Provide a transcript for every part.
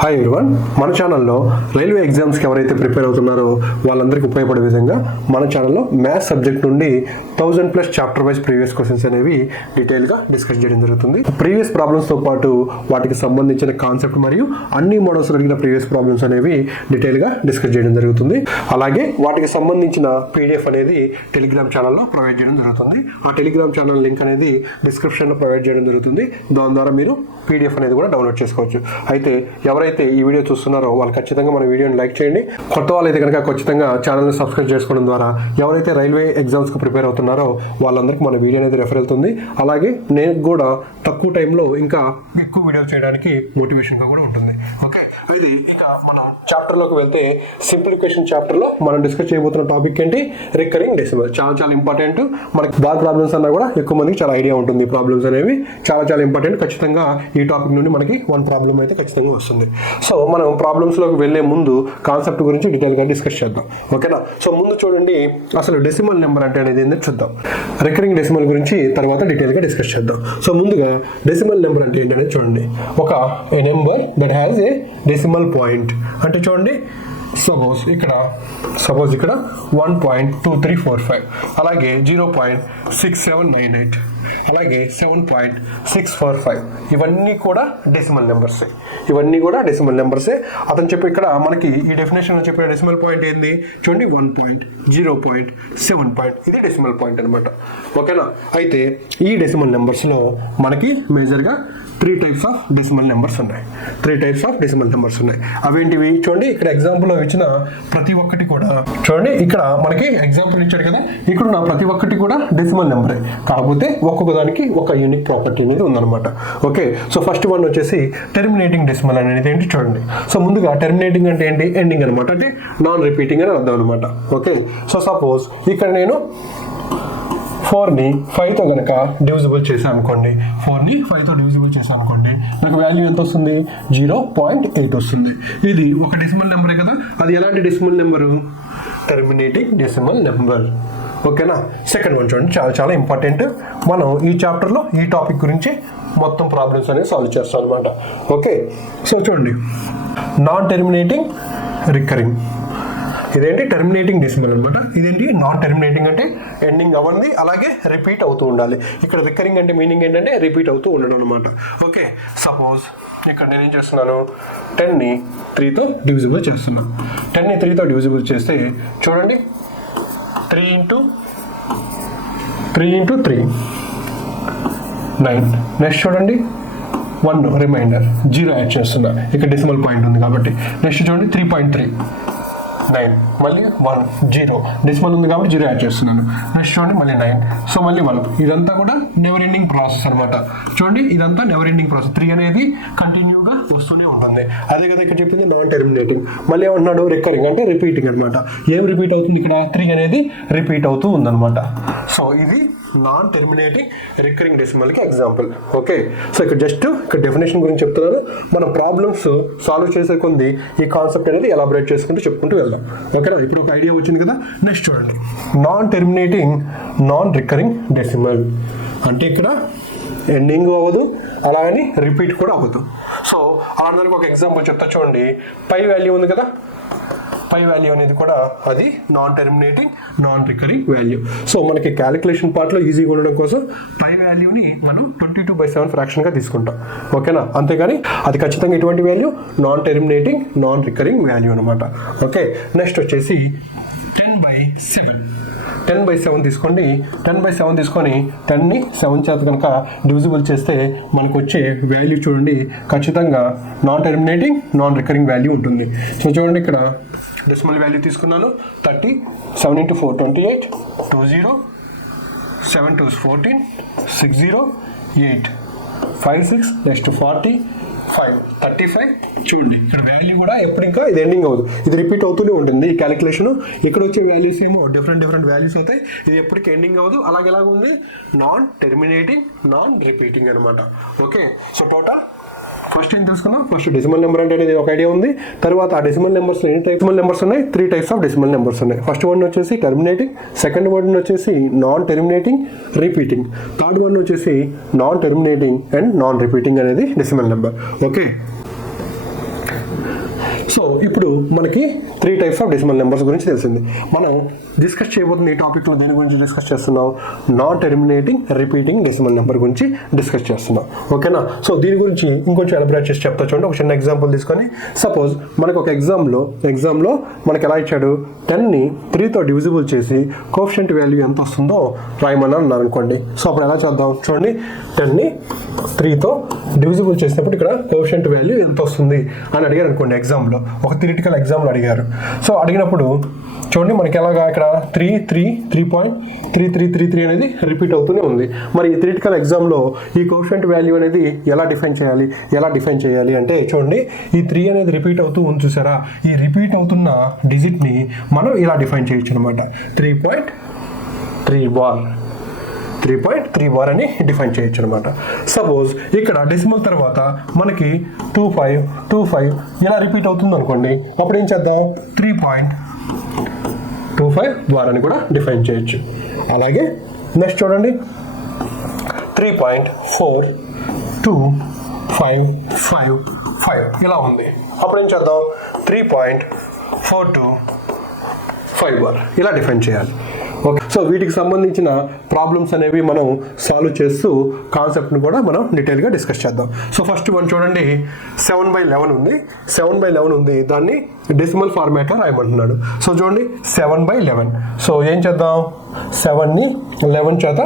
Hi everyone, మన ఛానల్లో railway ఎగ్జామ్స్కి ఎవరైతే ప్రిపేర్ అవుతున్నారో వాళ్ళందరికీ ఉపయోగపడే విధంగా మన ఛానల్లో మ్యాథ్స్ సబ్జెక్ట్ నుండి 1000+ చాప్టర్ వైజ్ ప్రీవియస్ క్వశ్చన్స్ అనేవి డీటెయిల్గా డిస్కస్ చేయడం జరుగుతుంది. ప్రీవియస్ ప్రాబ్లమ్స్తో పాటు వాటికి సంబంధించిన కాన్సెప్ట్ మరియు అన్ని మోడల్స్ అడిగిన ప్రీవియస్ ప్రాబ్లమ్స్ అనేవి డీటెయిల్గా డిస్కస్ చేయడం జరుగుతుంది. అలాగే వాటికి సంబంధించిన PDF అనేది టెలిగ్రామ్ ఛానల్లో ప్రొవైడ్ చేయడం జరుగుతుంది. ఆ టెలిగ్రామ్ ఛానల్ లింక్ అనేది డిస్క్రిప్షన్లో ప్రొవైడ్ చేయడం జరుగుతుంది. దాని ద్వారా మీరు PDF అనేది కూడా డౌన్లోడ్ చేసుకోవచ్చు. అయితే ఎవరైతే ఈ వీడియో చూస్తున్నారో వాళ్ళు ఖచ్చితంగా మన వీడియోని లైక్ చేయండి. కొత్త వాళ్ళైతే కనుక ఖచ్చితంగా ఛానల్ని సబ్స్క్రైబ్ చేసుకోవడం ద్వారా ఎవరైతే రైల్వే ఎగ్జామ్స్కి ప్రిపేర్ అవుతున్నారో వాళ్ళందరికీ మన వీడియో అనేది రెఫర్ అవుతుంది. అలాగే నేను కూడా తక్కువ టైంలో ఇంకా ఎక్కువ వీడియో చేయడానికి మోటివేషన్గా కూడా ఉంటుంది. ఓకే, ఇది ఇక మనం చాప్టర్లోకి వెళ్తే సింప్లిఫికేషన్ చాప్టర్లో మనం డిస్కస్ చేయబోతున్న టాపిక్ ఏంటి? Recurring decimal. చాలా ఇంపార్టెంట్. మనకి బార్ ప్రాబ్లమ్స్ అన్నా కూడా ఎక్కువ మందికి చాలా ఐడియా ఉంటుంది. ప్రాబ్లమ్స్ అనేవి చాలా ఇంపార్టెంట్. ఖచ్చితంగా ఈ టాపిక్ నుండి మనకి 1 ప్రాబ్లం అయితే ఖచ్చితంగా వస్తుంది. సో మనం ప్రాబ్లమ్స్లోకి వెళ్ళే ముందు కాన్సెప్ట్ గురించి డీటెయిల్గా డిస్కస్ చేద్దాం. ఓకేనా? సో ముందు చూడండి, అసలు డెసిమల్ నెంబర్ అంటే అనేది ఏంటో చూద్దాం. రికరింగ్ డెసిమల్ గురించి తర్వాత డీటెయిల్గా డిస్కస్ చేద్దాం. సో ముందుగా డెసిమల్ నెంబర్ అంటే ఏంటనేది చూడండి. ఒక number that has a decimal point అంటే చూడండి, సపోజ్ ఇక్కడ 1.2345, అలాగే 0.6798, అలాగే 7.645. ఇవన్నీ కూడా డెసిమల్ నెంబర్సే. అతను చెప్పి ఇక్కడ మనకి ఈ డెఫినేషన్లో చెప్పిన డెసిమల్ పాయింట్ ఏంది చూడండి, 1.0.7. ఇది డెసిమల్ పాయింట్ అనమాట. ఓకేనా? అయితే ఈ డెసిమల్ నెంబర్స్లో మనకి మేజర్గా 3 టైప్స్ ఆఫ్ డెసిమల్ నెంబర్స్ ఉన్నాయి. అవేంటివి చూడండి. ఇక్కడ ఎగ్జాంపుల్ ఇచ్చిన ప్రతి ఒక్కటి కూడా చూడండి, ఇక్కడ మనకి ఎగ్జాంపుల్ ఇచ్చాడు కదా, ఇక్కడ ఉన్న ప్రతి ఒక్కటి కూడా డెసిమల్ నెంబరే. కాకపోతే ఒక్కొక్క దానికి ఒక యూనిక్ ప్రాపర్టీ అనేది ఉందన్నమాట. ఓకే, సో ఫస్ట్ వన్ వచ్చేసి టెర్మినేటింగ్ డెసిమల్ అనేది ఏంటి చూడండి. సో ముందుగా టెర్మినేటింగ్ అంటే ఏంటి? ఎండింగ్ అనమాట. అంటే నాన్ రిపీటింగ్ అని అర్థం అనమాట. ఓకే, సో సపోజ్ ఇక్కడ నేను 4ని 5తో కనుక డివిజిబుల్ చేశాను అనుకోండి, నాకు వాల్యూ ఎంత వస్తుంది? 0.8 వస్తుంది. ఇది ఒక డెసిమల్ నెంబరే కదా. అది ఎలాంటి decimal number? Terminating decimal number. ఓకేనా? సెకండ్ వన్ చూడండి, చాలా ఇంపార్టెంట్. మనం ఈ చాప్టర్లో ఈ టాపిక్ గురించి మొత్తం ప్రాబ్లమ్స్ అనేవి సాల్వ్ చేస్తాం అనమాట. ఓకే, సో చూడండి, నాన్ టెర్మినేటింగ్ రికరింగ్. ఇదేంటి? టెర్మినేటింగ్ డెసిమల్ అనమాట. ఇదేంటి? నాన్ టెర్మినేటింగ్ అంటే ఎండింగ్ అవ్వండి, అలాగే రిపీట్ అవుతూ ఉండాలి. ఇక్కడ రికరింగ్ అంటే మీనింగ్ ఏంటంటే రిపీట్ అవుతూ ఉండడం అనమాట. ఓకే, సపోజ్ ఇక్కడ నేను ఏం చేస్తున్నాను, 10ని 3తో డివిజిబుల్ చేస్తున్నాను. 10ని 3తో డివిజిబుల్ చేస్తే చూడండి, 3 into 3 9. నెక్స్ట్ చూడండి, 1 రిమైండర్, 0 యాడ్ చేస్తున్నా. ఇక్కడ డెసిమల్ పాయింట్ ఉంది కాబట్టి. నెక్స్ట్ చూడండి, 3.39, మళ్ళీ 1 0 డెసిమల్ ఉంది కాబట్టి 0 యాడ్ చేస్తున్నాను. నెక్స్ట్ చూడండి, మళ్ళీ 9, సో మళ్ళీ 1. ఇదంతా కూడా నెవర్ ఎండింగ్ ప్రాసెస్ అనమాట. చూడండి, ఇదంతా నెవర్ ఎండింగ్ ప్రాసెస్. 3 అనేది కంటిన్యూగా వస్తూనే ఉంటుంది. అదే కదా ఇక్కడ చెప్పింది నాన్ టెర్మినేటింగ్. మళ్ళీ ఏమంటున్నాడు? రికరింగ్ అంటే రిపీటింగ్ అనమాట. ఏం రిపీట్ అవుతుంది? ఇక్కడ 3 అనేది రిపీట్ అవుతూ ఉందన్నమాట. సో ఇది నాన్ టెర్మినేటింగ్ రికరింగ్ డెసిమల్కి ఎగ్జాంపుల్. ఓకే, సో ఇక్కడ డెఫినేషన్ గురించి చెప్తున్నాను. మనం ప్రాబ్లమ్స్ సాల్వ్ చేసే కొంది ఈ కాన్సెప్ట్ అనేది ఎలాబరేట్ చేసుకుంటూ చెప్పుకుంటూ వెళ్దాం. ఓకేనా? ఇప్పుడు ఒక ఐడియా వచ్చింది కదా. నెక్స్ట్ చూడండి, non terminating non recurring decimal అంటే ఇక్కడ ఎండింగ్ అవ్వదు, అలాగని రిపీట్ కూడా అవ్వదు. సో అలాంటి ఒక ఎగ్జాంపుల్ చెప్తా చూడండి. పై వాల్యూ ఉంది కదా, పై వాల్యూ అనేది కూడా అది non terminating non recurring value. So మనకి క్యాలిక్యులేషన్ పార్ట్లో ఈజీగా ఉండడం కోసం పై వాల్యూని మనం 22/7 ఫ్రాక్షన్గా తీసుకుంటాం. ఓకేనా? అంతేగాని అది ఖచ్చితంగా ఎటువంటి value? Non terminating non recurring value అనమాట. ఓకే, నెక్స్ట్ వచ్చేసి 10/7 తీసుకోండి. 10/7 తీసుకొని 10ని 7 చేత కనుక డివిజిబుల్ చేస్తే మనకు వచ్చే వాల్యూ చూడండి, ఖచ్చితంగా non terminating non recurring value ఉంటుంది. సో చూడండి, ఇక్కడ డెసిమల్ వాల్యూ తీసుకున్నాను 30, 7 into 4 28, 20, 7 2 14, 60, 8, 5 6, నెక్స్ట్ 40, 5 35. చూడండి, ఇక్కడ వాల్యూ కూడా ఎప్పుడు ఇంకా ఇది ఎండింగ్ అవ్వదు, ఇది రిపీట్ అవుతూనే ఉంటుంది. ఈ క్యాలిక్యులేషన్ ఇక్కడ వచ్చే వాల్యూస్ ఏమో డిఫరెంట్ వాల్యూస్ అవుతాయి. ఇది ఎప్పటికీ ఎండింగ్ అవ్వదు. అలాగే ఉంది నాన్ టెర్మినేటింగ్ నాన్ రిపీటింగ్ అనమాట. ఓకే, సో టోటల్ ఫస్ట్ ఏం తెలుసుకున్నాం? ఫస్ట్ డెసిమల్ నెంబర్ అంటే అనేది ఒక ఐడియా ఉంది. తర్వాత ఆ డెసిమల్ నెంబర్స్ ఎన్ని డెసిమల్ నెంబర్స్ ఉన్నాయి? 3 టైప్స్ ఆఫ్ డెసిమల్ నెంబర్స్ ఉన్నాయి. ఫస్ట్ వన్ వచ్చేసి టెర్మినేటింగ్, సెకండ్ వన్ వచ్చేసి non terminating repeating, third one వచ్చేసి non terminating and non repeating అనేది డెసిమల్ నెంబర్. ఓకే, సో ఇప్పుడు మనకి 3 టైప్స్ ఆఫ్ డెసిమల్ నెంబర్స్ గురించి తెలిసింది. మనం డిస్కస్ చేయబోతున్న ఈ టాపిక్లో దేని గురించి డిస్కస్ చేస్తున్నాం? Non terminating repeating decimal number గురించి డిస్కస్ చేస్తున్నాం. ఓకేనా? సో దీని గురించి ఇంకొంచెం ఎలబరేట్ చేసి చెప్తా చూడండి. ఒక చిన్న ఎగ్జాంపుల్ తీసుకొని, సపోజ్ మనకు ఒక ఎగ్జామ్లో మనకి ఎలా ఇచ్చాడు, 10ని 3తో డివిజిబుల్ చేసి కోఎఫిషియంట్ వాల్యూ ఎంత వస్తుందో రాయమని అన్నారు అనుకోండి. సో అప్పుడు ఎలా చేద్దాం చూడండి. 10ని 3తో డివిజిబుల్ చేసినప్పుడు ఇక్కడ కోఎఫిషియంట్ వాల్యూ ఎంత వస్తుంది అని అడిగారు అనుకోండి. ఎగ్జామ్లో ఒక థియరిటికల్ ఎగ్జామ్లో అడిగారు. సో అడిగినప్పుడు చూడండి మనకి ఎలాగా ఇక్కడ 3.3333 అనేది రిపీట్ అవుతూనే ఉంది. మరి ఈ థియరిటికల్ ఎగ్జామ్లో ఈ కోఎఫిషియంట్ వాల్యూ అనేది ఎలా డిఫైన్ చేయాలి అంటే చూడండి, ఈ 3 అనేది రిపీట్ అవుతూ ఉంది చూసారా, ఈ రిపీట్ అవుతున్న డిజిట్ని మనం ఇలా డిఫైన్ చేయొచ్చు అనమాట. 3.3 బార్ అని డిఫైన్ చేయొచ్చు అనమాట. సపోజ్ ఇక్కడ డెసిమల్ తర్వాత మనకి 25 ఇలా రిపీట్ అవుతుంది అనుకోండి. అప్పుడు ఏం చేద్దాం, 3.25 బార్ అని కూడా డిఫైన్ చేయొచ్చు. అలాగే నెక్స్ట్ చూడండి 3.4255 ఇలా ఉంది. అప్పుడు ఏం చేద్దాం, 3.425 బార్ ఇలా డిఫైన్ చేయాలి. ఓకే, సో వీటికి సంబంధించిన ప్రాబ్లమ్స్ అనేవి మనం సాల్వ్ చేస్తూ కాన్సెప్ట్ని కూడా మనం డీటెయిల్గా డిస్కస్ చేద్దాం. సో ఫస్ట్ మనం చూడండి 7/11 ఉంది. 7/11 ఉంది, దాన్ని డెసిమల్ ఫార్మాట్లో రాయమంటున్నాడు. సో చూడండి 7/11. సో ఏం చేద్దాం, 7ని 11 చేత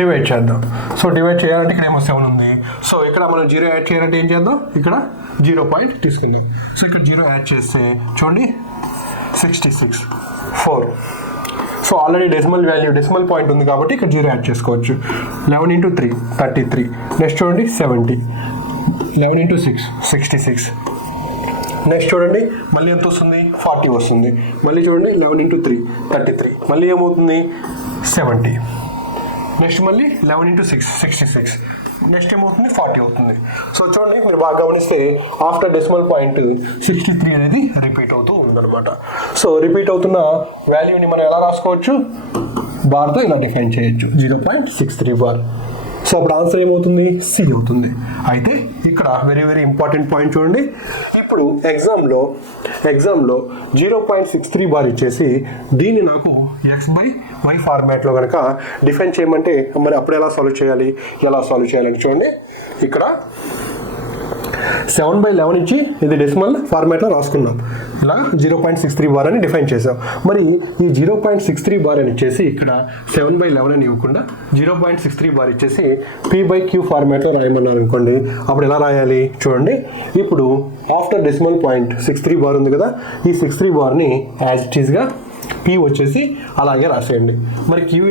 డివైడ్ చేద్దాం. సో డివైడ్ చేయాలంటే ఇక్కడ ఏమో 7 ఉంది. సో ఇక్కడ మనం 0 యాడ్ చేయాలంటే ఏం చేద్దాం, ఇక్కడ 0 పాయింట్ తీసుకుందాం. సో ఇక్కడ 0 యాడ్ చేస్తే చూడండి 66.4. సో ఆల్రెడీ డెసిమల్ పాయింట్ ఉంది కాబట్టి ఇక్కడ 0 యాడ్ చేసుకోవచ్చు. 11 × 3 33. నెక్స్ట్ చూడండి 70. 11 × 6 66. నెక్స్ట్ చూడండి మళ్ళీ ఎంత వస్తుంది, 40 వస్తుంది. మళ్ళీ చూడండి 11 × 3 33. మళ్ళీ ఏమవుతుంది, 70. నెక్స్ట్ మళ్ళీ 11 × 6 66. నెక్స్ట్ ఏమవుతుంది, 40 అవుతుంది. సో చూడండి మీరు బాగా గమనిస్తే ఆఫ్టర్ డెసిమల్ పాయింట్ 63 అనేది రిపీట్ అవుతూ ఉందన్నమాట. సో రిపీట్ అవుతున్న వాల్యూని మనం ఎలా రాసుకోవచ్చు, బార్తో ఇలా డిఫైన్ చేయొచ్చు, 0.63 బార్. సో అప్పుడు ఆన్సర్ ఏమవుతుంది, సి అవుతుంది. అయితే ఇక్కడ వెరీ వెరీ ఇంపార్టెంట్ పాయింట్ చూడండి. ఇప్పుడు ఎగ్జామ్లో 0.63 బార్ ఇచ్చేసి దీన్ని నాకు x/y ఫార్మాట్లో కనుక డిఫైన్ చేయమంటే మరి అప్పుడు ఎలా సాల్వ్ చేయాలని చూడండి. ఇక్కడ 7/11 ఇచ్చి ఇది డెసిమల్ ఫార్మాట్లో రాసుకున్నాం. ఇలా 0.63 బార్ అని డిఫైన్ చేసాం. మరి ఈ 0.63 బార్ అని ఇచ్చేసి ఇక్కడ 7/11 అని ఇవ్వకుండా 0.63 బార్ ఇచ్చేసి p/q ఫార్మాట్లో రాయమన్నారు అనుకోండి. అప్పుడు ఎలా రాయాలి చూడండి. ఇప్పుడు ఆఫ్టర్ డెసిమల్ పాయింట్ 63 బార్ ఉంది కదా, ఈ 63 బార్ని యాజ్ ఇట్ ఈస్గా p వచ్చేసి అలాగే రాసేయండి. మరి క్యూ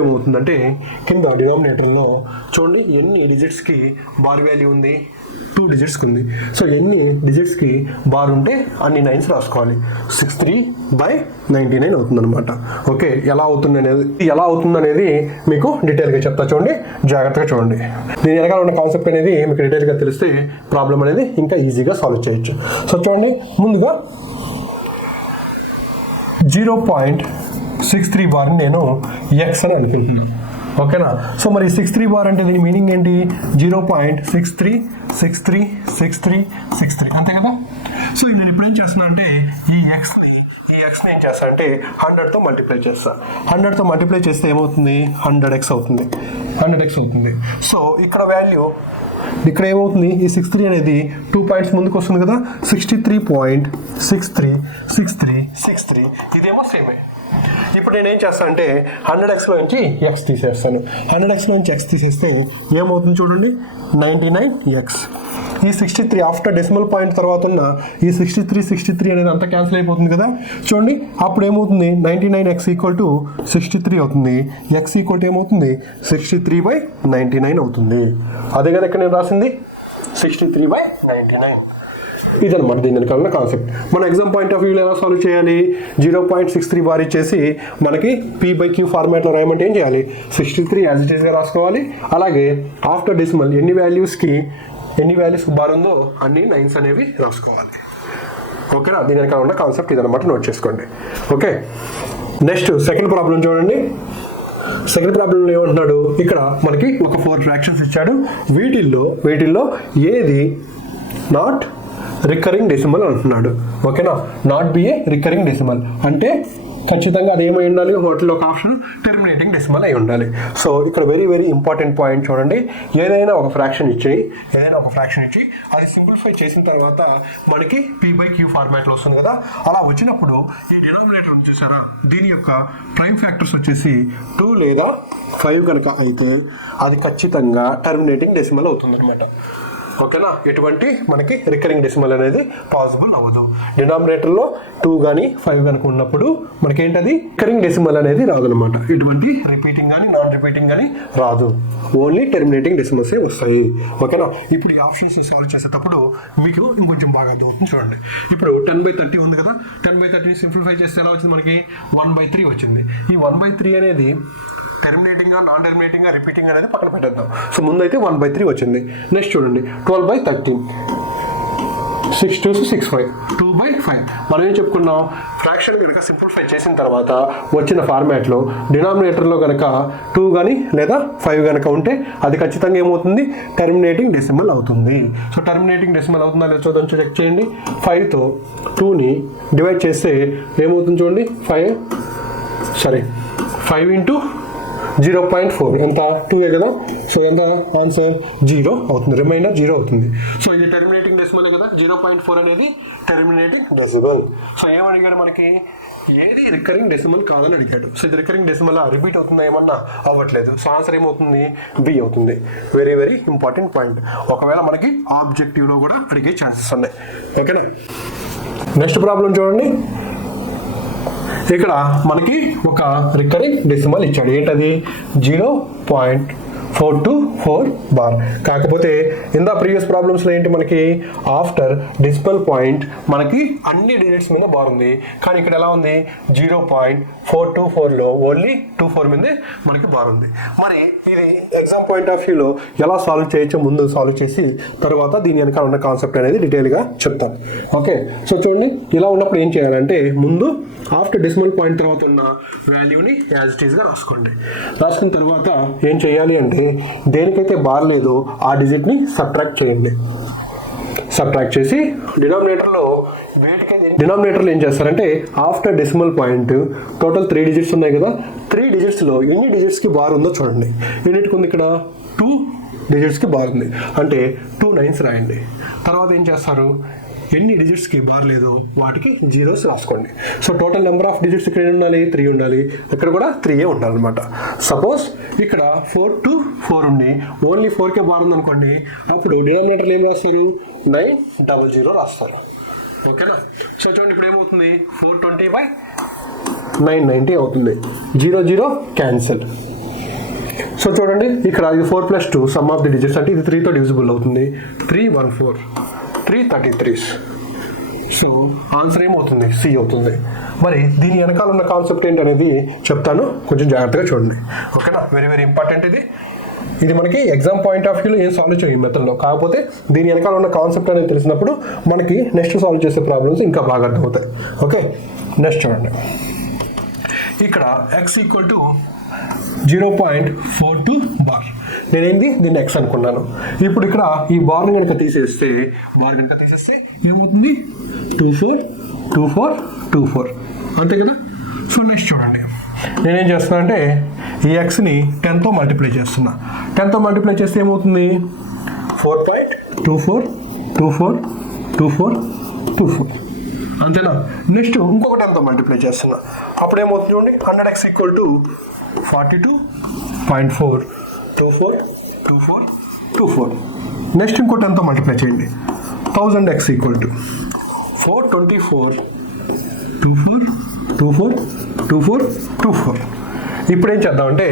ఏమవుతుందంటే కింద డినామినేటర్లో చూడండి ఎన్ని డిజిట్స్కి బార్ వాల్యూ ఉంది, 2 డిజిట్స్కి ఉంది. సో ఎన్ని డిజిట్స్కి బార్ ఉంటే అన్ని 9s రాసుకోవాలి. 63/99 అవుతుంది అనమాట. ఓకే, ఎలా అవుతుంది అనేది మీకు డీటెయిల్గా చెప్తా చూడండి, జాగ్రత్తగా చూడండి. దీని వెనకాల ఉన్న కాన్సెప్ట్ అనేది మీకు డీటెయిల్గా తెలిస్తే ప్రాబ్లం అనేది ఇంకా ఈజీగా సాల్వ్ చేయొచ్చు. సో చూడండి ముందుగా 0.63 బార్ని నేను ఎక్స్ అని అనుకుంటున్నాను. ఓకేనా? సో మరి 63 బార్ అంటే దీని మీనింగ్ ఏంటి, 0.63636363 అంతే కదా. సో నేను ఇప్పుడు ఏం చేస్తున్నా అంటే ఈ ఎక్స్ని ఏం చేస్తా అంటే 100తో మల్టిప్లై చేస్తా. 100తో మల్టిప్లై చేస్తే ఏమవుతుంది, 100x అవుతుంది. సో ఇక్కడ వాల్యూ ఇక్కడ ఏమవుతుంది, ఈ 63 అనేది 2 పాయింట్స్ ముందుకు వస్తుంది కదా, 63.636363. ఇదేమో సేమే. ఇప్పుడు నేను ఏం చేస్తాను అంటే 100xలో నుంచి ఎక్స్ తీసేస్తాను. 100xలో నుంచి ఎక్స్ తీసేస్తే ఏమవుతుంది చూడండి, 99x. ఈ 63 ఆఫ్టర్ డెసిమల్ పాయింట్ తర్వాత ఉన్న ఈ 63 అనేది అంతా క్యాన్సిల్ అయిపోతుంది కదా. చూడండి అప్పుడు ఏమవుతుంది, 99x = 63 అవుతుంది. x = ఏమవుతుంది, 63/99 అవుతుంది. అదే కదా ఇక్కడ నేను రాసింది, 63/99. ఇదనమాట దీని వెనకాల కాన్సెప్ట్. మన ఎగ్జామ్ పాయింట్ ఆఫ్ వ్యూలో ఎలా సాల్వ్ చేయాలి, 0.63 బార్ ఇచ్చేసి మనకి p/q ఫార్మాట్లో రాయమంటే ఏం చేయాలి, 63 యాజ్ ఇట్ ఈస్గా రాసుకోవాలి. అలాగే ఆఫ్టర్ డెసిమల్ ఎన్ని వాల్యూస్ బార్ ఉందో అన్ని 9s అనేవి రాసుకోవాలి. ఓకేనా, దీని వెనకాల ఉన్న కాన్సెప్ట్ ఇదనమాట, నోట్ చేసుకోండి. ఓకే, నెక్స్ట్ సెకండ్ ప్రాబ్లం చూడండి. సెకండ్ ప్రాబ్లంలో ఏమంటున్నాడు, ఇక్కడ మనకి ఒక 4 ఫ్రాక్షన్స్ ఇచ్చాడు. వీటిల్లో ఏది నాట్ రికరింగ్ డెసిమల్ అంటున్నాడు. ఓకేనా, not be A recurring decimal అంటే ఖచ్చితంగా అది ఏమై ఉండాలి, హోటల్లో ఒక ఆప్షన్ టెర్మినేటింగ్ డెసిమల్ అయి ఉండాలి. సో ఇక్కడ వెరీ వెరీ ఇంపార్టెంట్ పాయింట్ చూడండి, ఏదైనా ఒక ఫ్రాక్షన్ ఇచ్చి అది సింప్లిఫై చేసిన తర్వాత మనకి p/q ఫార్మాట్లో వస్తుంది కదా, అలా వచ్చినప్పుడు ఈ డినామినేటర్ చూసారా, దీని యొక్క ప్రైమ్ ఫ్యాక్టర్స్ వచ్చేసి 2 లేదా 5 కనుక అయితే అది ఖచ్చితంగా టెర్మినేటింగ్ డెసిమల్ అవుతుంది అనమాట. ఓకేనా, ఎటువంటి మనకి రికరింగ్ డెసిమల్ అనేది పాసిబుల్ అవ్వదు. డినామినేటర్లో 2 కానీ 5 కనుక ఉన్నప్పుడు మనకేంటది రికరింగ్ డెసిమల్ అనేది రాదు అనమాట. ఎటువంటి రిపీటింగ్ కానీ నాన్ రిపీటింగ్ కానీ రాదు, ఓన్లీ టెర్మినేటింగ్ డెసిమల్స్ వస్తాయి. ఓకేనా, ఇప్పుడు ఈ ఆప్షన్స్ సాల్వ్ చేసేటప్పుడు మీకు ఇంకొంచెం బాగా అర్థమవుతుంది చూడండి. ఇప్పుడు 10/30 ఉంది కదా, 10/30 సింప్లిఫై చేస్తే ఎలా వచ్చింది మనకి 1/3 వచ్చింది. ఈ 1/3 అనేది టెర్మినేటింగ్ నాన్ టెర్మినేటింగ్ రిపీటింగ్ అనేది పక్కన పెట్టేద్దాం. సో ముందైతే 1/3 వచ్చింది. నెక్స్ట్ చూడండి 12/13, 6 2 6 5, 2/5. మనం ఏం చెప్పుకున్నాం, ఫ్రాక్షన్ కనుక సింప్లిఫై చేసిన తర్వాత వచ్చిన ఫార్మాట్లో డినామినేటర్లో కనుక 2 కానీ లేదా 5 కనుక ఉంటే అది ఖచ్చితంగా ఏమవుతుంది, టెర్మినేటింగ్ డెసిమల్ అవుతుంది. సో టెర్మినేటింగ్ డెసిమల్ అవుతుందా లేదా చూద్దాం, చెక్ చేయండి. 5తో 2ని డివైడ్ చేస్తే ఏమవుతుంది చూడండి, 5 ఇంటూ 0.4 ఎంత 2 కదా. సో ఎంత ఆన్సర్ 0 అవుతుంది, రిమైండర్ 0 అవుతుంది. సో ఇది టెర్మినేటింగ్ డెసిమల్ కదా, 0.4 అనేది టెర్మినేటింగ్ డెసిమల్. సో ఏమడిగాడు మనకి, ఏది రికరింగ్ డెసిమల్ కాదని అడిగాడు. సో ఇది రికరింగ్ డెసిమల్ రిపీట్ అవుతుందా ఏమన్నా, అవ్వట్లేదు. సో ఆన్సర్ ఏమవుతుంది, బి అవుతుంది. Very very important point. ఒకవేళ మనకి ఆబ్జెక్టివ్లో కూడా అడిగే ఛాన్సెస్ ఉన్నాయి. ఓకేనా, నెక్స్ట్ ప్రాబ్లం చూడండి. ఇక్కడ మనకి ఒక రికరింగ్ డెసిమల్ ఇచ్చాడు, ఏంటది 0.424 బార్. కాకపోతే ఇందా ప్రీవియస్ ప్రాబ్లమ్స్లో ఏంటి మనకి ఆఫ్టర్ డెసిమల్ పాయింట్ మనకి అన్ని డిజిట్స్ మీద బార్ ఉంది, కానీ ఇక్కడ ఎలా ఉంది 0.424లో ఓన్లీ 24 మీదే మనకి బార్ ఉంది. మరి ఇది ఎగ్జామ్ పాయింట్ ఆఫ్ వ్యూలో ఎలా సాల్వ్ చేయొచ్చో ముందు సాల్వ్ చేసి తర్వాత దీని వెనకాల ఉన్న కాన్సెప్ట్ అనేది డీటెయిల్గా చెప్తాను. ఓకే, సో చూడండి, ఇలా ఉన్నప్పుడు ఏం చేయాలంటే ముందు ఆఫ్టర్ డెసిమల్ పాయింట్ తర్వాత ఉన్న వాల్యూని యాజ్ ఇట్ ఈస్గా రాసుకోండి. రాసుకున్న తర్వాత ఏం చేయాలి అంటే దేనికైతే బార్ లేదో ఆ డిజిట్ని సబ్ట్రాక్ట్ చేయండి. సబ్ట్రాక్ట్ చేసి డినామినేటర్లో ఏం చేస్తారంటే after decimal point total 3 digits ఉన్నాయి కదా, 3 డిజిట్స్లో ఎన్ని డిజిట్స్కి బార్ ఉందో చూడండి. ఎన్నిటికి ఉంది, ఇక్కడ 2 డిజిట్స్కి బార్ ఉంది అంటే 2 9s రాయండి. తర్వాత ఏం చేస్తారు, ఎన్ని డిజిట్స్కి బార్ లేదో వాటికి 0s రాసుకోండి. So total number of digits ఇక్కడ ఉండాలి, 3 ఉండాలి, ఇక్కడ కూడా 3 ఉండాలన్నమాట. సపోజ్ ఇక్కడ 4 to 4 ఉండి ఓన్లీ 4కే బార్ ఉందనుకోండి, అప్పుడు డినామినేటర్లు ఏం రాస్తారు, 900 రాస్తారు. ఓకేనా, సో చూడండి ఇప్పుడు ఏమవుతుంది, 420/990 అవుతుంది. 0 క్యాన్సిల్. సో చూడండి ఇక్కడ ఇది 4 + 2 సమ్ ఆఫ్ ది డిజిట్స్ అంటే ఇది 3తో డివిజిబుల్ అవుతుంది. 3 1 4 333. సో ఆన్సర్ ఏమవుతుంది, సి అవుతుంది. మరి దీని వెనకాల ఉన్న కాన్సెప్ట్ ఏంటనేది చెప్తాను, కొంచెం జాగ్రత్తగా చూడండి. ఓకేనా, వెరీ వెరీ ఇంపార్టెంట్. ఇది మనకి ఎగ్జామ్ పాయింట్ ఆఫ్ వ్యూలో ఏం సాల్వ్ చేయం మెథడ్లో, కాకపోతే దీని వెనకాల ఉన్న కాన్సెప్ట్ అనేది తెలిసినప్పుడు మనకి నెక్స్ట్ సాల్వ్ చేసే ప్రాబ్లమ్స్ ఇంకా బాగా అర్థమవుతాయి. ఓకే, నెక్స్ట్ చూడండి. ఇక్కడ x = 0.42 బార్. నేనేంది దీన్ని x అనుకున్నాను. ఇప్పుడు ఇక్కడ ఈ బార్ని కనుక తీసేస్తే ఏమవుతుంది, 2424 అంతే కదా. సో నెక్స్ట్ చూడండి, నేనేం చేస్తున్నా అంటే ఈ xని 10తో మల్టిప్లై చేస్తున్నా. 10తో మల్టిప్లై చేస్తే ఏమవుతుంది, 4.24242424 అంతేనా. నెక్స్ట్ ఇంకొక 10తో మల్టిప్లై చేస్తున్నా, అప్పుడు ఏమవుతుంది చూడండి, 100x = 42.4242424. నెక్స్ట్ ఇంకో 10తో మల్టిప్లై చేయండి, 1000x = 424242424. ఇప్పుడు ఏం చేద్దామంటే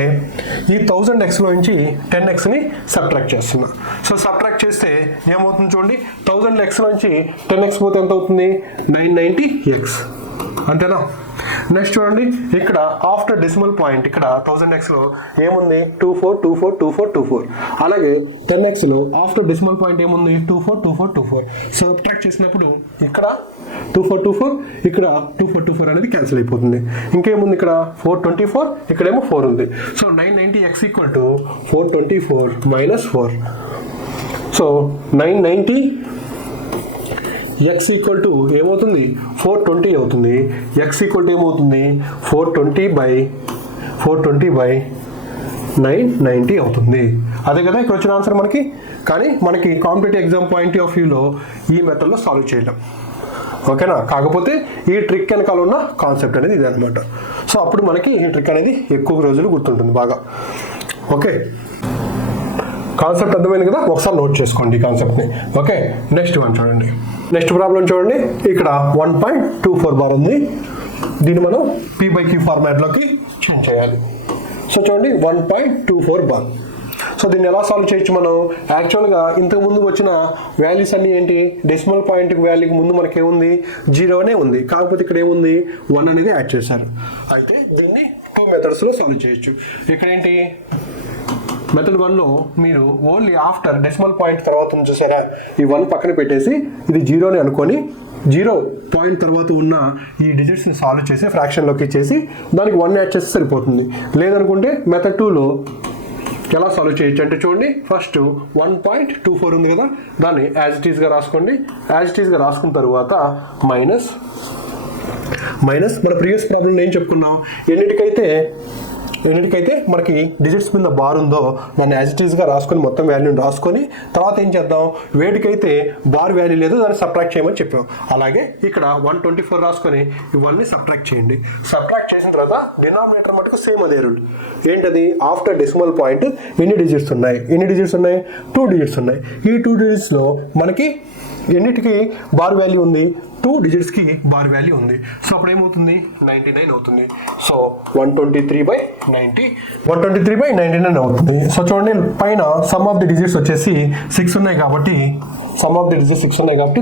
ఈ 1000xలో నుంచి 10xని సబ్ట్రాక్ట్ చేస్తున్నా. సో సబ్ట్రాక్ట్ చేస్తే ఏమవుతుంది చూడండి, 1000x నుంచి 10x పోతే ఎంత అవుతుంది, 990x అంతేనా. నెక్స్ట్ చూడండి, ఇక్కడ ఆఫ్టర్ డెసిమల్ పాయింట్ ఇక్కడ 1000xలో ఏముంది, 24242424. అలాగే 10xలో ఆఫ్టర్ డెసిమల్ పాయింట్ ఏముంది, 242424. సో సబ్ట్రాక్ట్ చేసినప్పుడు ఇక్కడ 2424, ఇక్కడ 2424 అనేది క్యాన్సిల్ అయిపోతుంది. ఇంకేముంది, ఇక్కడ 424, ఇక్కడేమో 4 ఉంది. So 990x = 424 - 4. So 990 X equal to ఏమవుతుంది 420 అవుతుంది. ఎక్స్ ఈక్వల్ టు ఏమవుతుంది 420 బై 990 అవుతుంది. అదే కదా ఇక్కడ వచ్చిన ఆన్సర్ మనకి. కానీ మనకి కాంపిటేటివ్ ఎగ్జామ్ పాయింట్ ఆఫ్ వ్యూలో ఈ మెథడ్లో సాల్వ్ చేయలేం. ఓకేనా? కాకపోతే ఈ ట్రిక్ వెనకాల ఉన్న కాన్సెప్ట్ అనేది ఇది అనమాట. సో అప్పుడు మనకి ఈ ట్రిక్ అనేది ఎక్కువ రోజులు గుర్తుంటుంది బాగా. ఓకే, కాన్సెప్ట్ అర్థమైంది కదా? ఒకసారి నోట్ చేసుకోండి ఈ కాన్సెప్ట్ని. ఓకే, నెక్స్ట్ వన్ చూడండి. నెక్స్ట్ ప్రాబ్లం చూడండి. ఇక్కడ 1.24 బార్ ఉంది. దీన్ని మనం P/Q ఫార్మాట్లోకి చేంజ్ చేయాలి. సో చూడండి 1.24 బార్. సో దీన్ని ఎలా సాల్వ్ చేయొచ్చు మనం? యాక్చువల్గా ఇంతకు ముందు వచ్చిన వాల్యూస్ అన్నీ ఏంటి? డెసిమల్ పాయింట్ వాల్యూకి ముందు మనకి ఏముంది? 0 అనే ఉంది. కాకపోతే ఇక్కడ ఏముంది? 1 అనేది యాడ్ చేశారు. అయితే దీన్ని 2 మెథడ్స్లో సాల్వ్ చేయొచ్చు. ఇక్కడ ఏంటి? మెథడ్ 1లో మీరు ఓన్లీ ఆఫ్టర్ డెసిమల్ పాయింట్ తర్వాత చూసారా, ఈ 1 పక్కన పెట్టేసి ఇది 0 అని అనుకొని 0 పాయింట్ తర్వాత ఉన్న ఈ డిజిట్స్ని సాల్వ్ చేసి ఫ్రాక్షన్లోకి ఇచ్చేసి దానికి 1 యాడ్ చేస్తే సరిపోతుంది. లేదనుకుంటే మెథడ్ 2లో ఎలా సాల్వ్ చేయొచ్చు అంటే చూడండి, ఫస్ట్ 1.24 ఉంది కదా, దాన్ని యాజ్ ఇట్ ఈస్గా రాసుకోండి. యాజ్ ఇట్ ఈస్గా రాసుకున్న తర్వాత మైనస్ మన ప్రీవియస్ ప్రాబ్లం ఏం చెప్పుకున్నాం? ఎన్నిటికైతే మనకి డిజిట్స్ మీద బార్ ఉందో దాన్ని యాజ్ ఇట్ ఈస్గా రాసుకొని మొత్తం వాల్యూని రాసుకొని తర్వాత ఏం చేద్దాం? వేటికైతే బార్ వాల్యూ లేదో దాన్ని సబ్ట్రాక్ట్ చేయమని చెప్పాం. అలాగే ఇక్కడ 124 రాసుకొని ఇవన్నీ సబ్ట్రాక్ట్ చేయండి. సబ్ట్రాక్ట్ చేసిన తర్వాత డినామినేటర్ మటుకు సేమ్ అదే రూల్. ఏంటది? ఆఫ్టర్ డెసిమల్ పాయింట్ ఎన్ని డిజిట్స్ ఉన్నాయి? 2 డిజిట్స్ ఉన్నాయి. ఈ 2 డిజిట్స్లో మనకి ఎన్నిటికి బార్ వాల్యూ ఉంది? 2 డిజిట్స్కి బార్ వాల్యూ ఉంది. సో అప్పుడు ఏమవుతుంది? 99 అవుతుంది. సో 123/99 అవుతుంది. సో చూడండి, పైన సమ్ ఆఫ్ ది డిజిట్స్ వచ్చేసి 6 ఉన్నాయి కాబట్టి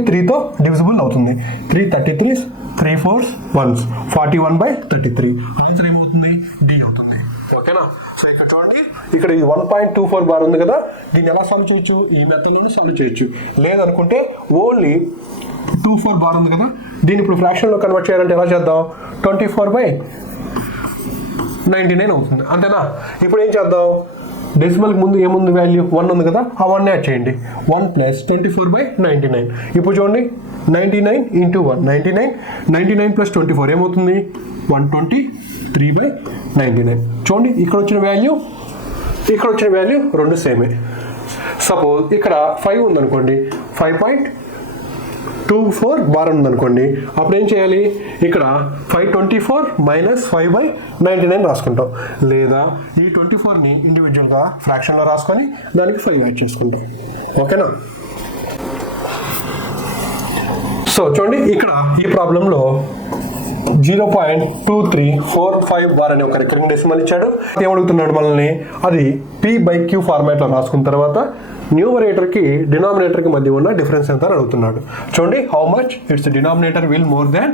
3తో డివిజిబుల్ అవుతుంది. 3 33s, 3 4s, 1s, 41/33. ఆన్సర్ ఏమవుతుంది? డి అవుతుంది. ఓకేనా? సో ఇక్కడ చూడండి, ఇక్కడ ఈ 1.24 బార్ ఉంది కదా, దీన్ని ఎలా సాల్వ్ చేయొచ్చు? ఈ మెథడ్లోనే సాల్వ్ చేయొచ్చు. లేదనుకుంటే ఓన్లీ 24 బార్ ఉంది కదా, దీన్ని ఇప్పుడు ఫ్రాక్షన్లో కన్వర్ట్ చేయాలంటే ఎలా చేద్దాం? 24/99 అవుతుంది. అంతేనా? ఇప్పుడు ఏం చేద్దాం? డెసిమల్కి ముందు ఏముంది? వాల్యూ 1 ఉంది కదా, ఆ 1 యాడ్ చేయండి. 1 + 24/99. ఇప్పుడు చూడండి, 99 × 1 99 + 24 ఏమవుతుంది? 123/99. చూడండి, ఇక్కడ వచ్చిన వాల్యూ రెండు సేమే. సపోజ్ ఇక్కడ 5 ఉందనుకోండి, 5.24 బార్ ఉందనుకోండి, అప్పుడు ఏం చేయాలి? ఇక్కడ 524 - 5/99 రాసుకుంటాం. లేదా ఈ 24ని ఇండివిజువల్గా ఫ్రాక్షన్లో రాసుకొని దానికి 5 యాడ్ చేసుకుంటాం. ఓకేనా? సో చూడండి, ఇక్కడ ఈ ప్రాబ్లంలో 0.2345 బార్ అనే ఒక రికరింగ్ డెసిమల్ ఇచ్చాడు. ఏమడుగుతున్నాడు మనల్ని? అది P/Q ఫార్మాట్లో రాసుకున్న తర్వాత న్యూమరేటర్కి డినామినేటర్కి మధ్య ఉన్న డిఫరెన్స్ ఎంత అని అడుగుతున్నాడు. చూడండి, how much it's denominator will more than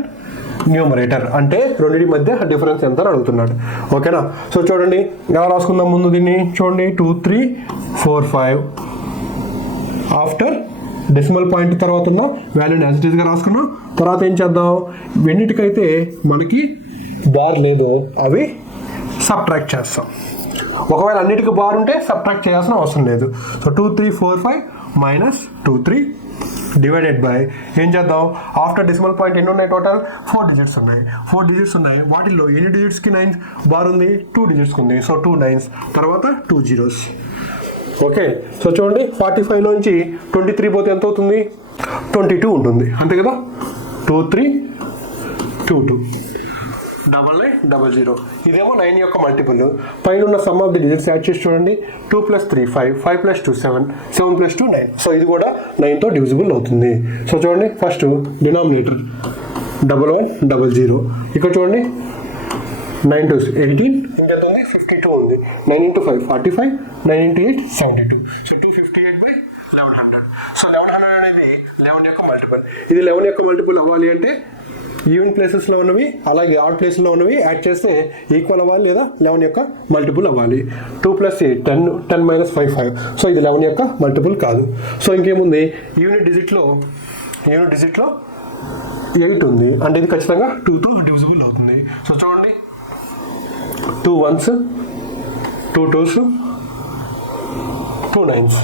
numerator, అంటే రెండింటి మధ్య డిఫరెన్స్ ఎంత అని అడుగుతున్నాడు. ఓకేనా? సో చూడండి, ఎలా రాసుకుందాం ముందు దీన్ని? చూడండి, 2 3 4 5 ఆఫ్టర్ డెసిమల్ పాయింట్ తర్వాత ఉన్న వాల్యూని యాజ్ ఇట్ ఈస్గా రాసుకున్నాం. తర్వాత ఏం చేద్దాం? ఎన్నిటికైతే మనకి బార్ లేదో అవి సబ్ట్రాక్ట్ చేస్తాం. ఒకవేళ అన్నిటికీ బార్ ఉంటే సబ్ట్రాక్ట్ చేయాల్సిన అవసరం లేదు. సో 2 3 4 5 - 2 3 డివైడెడ్ బై ఏం చేద్దాం? ఆఫ్టర్ డెసిమల్ పాయింట్ ఎన్ని ఉన్నాయి? టోటల్ 4 డిజిట్స్ ఉన్నాయి. వాటిల్లో ఎన్ని డిజిట్స్కి 9 బార్ ఉంది? 2 డిజిట్స్కి ఉంది. సో 2 9s, తర్వాత 2 zeros. ఓకే, సో చూడండి, 45లోంచి 23 పోతే ఎంత అవుతుంది? 22 ఉంటుంది. అంతే కదా? 2 3 2 2 9900. ఇదేమో 9 యొక్క మల్టిపుల్. పైన ఉన్న some of the digits add చేసి చూడండి. 2 + 3 5, 5 + 2 7, 7 + 2 9. సో ఇది కూడా 9తో డివిజిబుల్ అవుతుంది. సో చూడండి, ఫస్ట్ డినామినేటర్ 1100. ఇక్కడ చూడండి, 9 2s 18, ఇంకెంత ఉంది? 52 ఉంది. 9 × 5 45, 9 × 8 72. సో 258/1100. సో 1100 అనేది 11 యొక్క మల్టిపుల్. ఇది 11 యొక్క మల్టిపుల్ అవ్వాలి అంటే ఈవెన్ ప్లేసెస్లో ఉన్నవి అలాగే ఆడ్ ప్లేస్లో ఉన్నవి యాడ్ చేస్తే ఈక్వల్ అవ్వాలి, లేదా 11 యొక్క మల్టిపుల్ అవ్వాలి. 2 + 8 10, 10 - 5 5. సో ఇది 11 యొక్క మల్టిపుల్ కాదు. సో ఇంకేముంది? యూనిట్ డిజిట్లో 8 ఉంది, అంటే ఇది ఖచ్చితంగా 2తో డివిజిబుల్ అవుతుంది. సో చూడండి, 2 1s, 2 2s, 2 9s.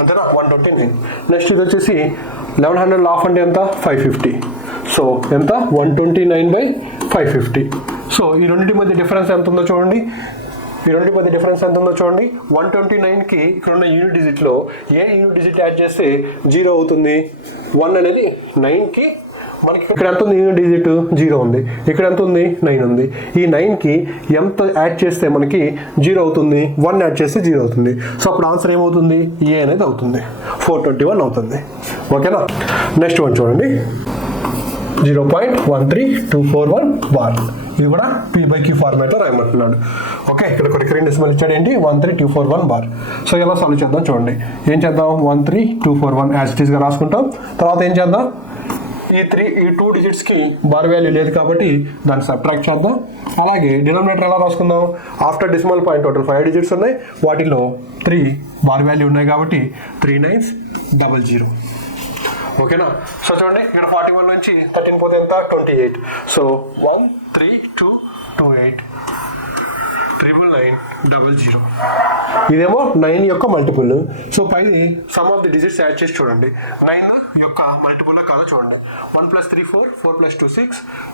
అంతేనా? 129. నెక్స్ట్ ఇది వచ్చేసి 1100 లాఫ్ అంటే ఎంత 550. సో ఎంత 129/550. సో ఈ రెండింటి మధ్య డిఫరెన్స్ ఎంత ఉందో చూడండి. 129కి ఇక్కడ ఉన్న యూనిట్ డిజిట్లో ఏ యూనిట్ డిజిట్ యాడ్ చేస్తే 0 అవుతుంది? 1 అనేది 9కి మనకి ఇక్కడ ఎంత ఉంది? యూనిట్ డిజిట్ 0 ఉంది. ఇక్కడ ఎంత ఉంది? 9 ఉంది. ఈ 9కి ఎంత యాడ్ చేస్తే మనకి 0 అవుతుంది? 1 యాడ్ చేస్తే 0 అవుతుంది. సో అప్పుడు ఆన్సర్ ఏమవుతుంది? ఏ అనేది అవుతుంది, 421 అవుతుంది. ఓకేనా? నెక్స్ట్ వన్ చూడండి, 0.13241 బార్. ఇది కూడా P/Q ఫార్మాట్లో రాయమంటున్నాడు. ఓకే, ఇక్కడ రికరింగ్ డెసిమల్ ఇచ్చాడు ఏంటి? 13241 బార్. సో ఎలా సాల్వ్ చేద్దాం చూడండి. ఏం చేద్దాం? 13241 యాజ్ ఇట్ ఈస్గా రాసుకుంటాం. తర్వాత ఏం చేద్దాం? ఈ 2 డిజిట్స్కి బార్ వాల్యూ లేదు కాబట్టి దాన్ని సబ్ట్రాక్ట్ చేద్దాం. అలాగే డినామినేటర్ ఎలా రాసుకుందాం? After decimal point total 5 digits ఉన్నాయి, వాటిలో 3 బార్ వాల్యూ ఉన్నాయి కాబట్టి 3 9s 00. ఓకేనా? సో చూడండి, ఇక్కడ 41 నుంచి 13 పోతే ఎంత? 28. సో 13228 99900. ఇదేమో 9 యొక్క మల్టిపుల్. సో పైది sum of the digits add చేసి చూడండి. 9 యొక్క మల్టిపుల్ కాదో చూడండి. 1 + 3 4, 4 + 2 6,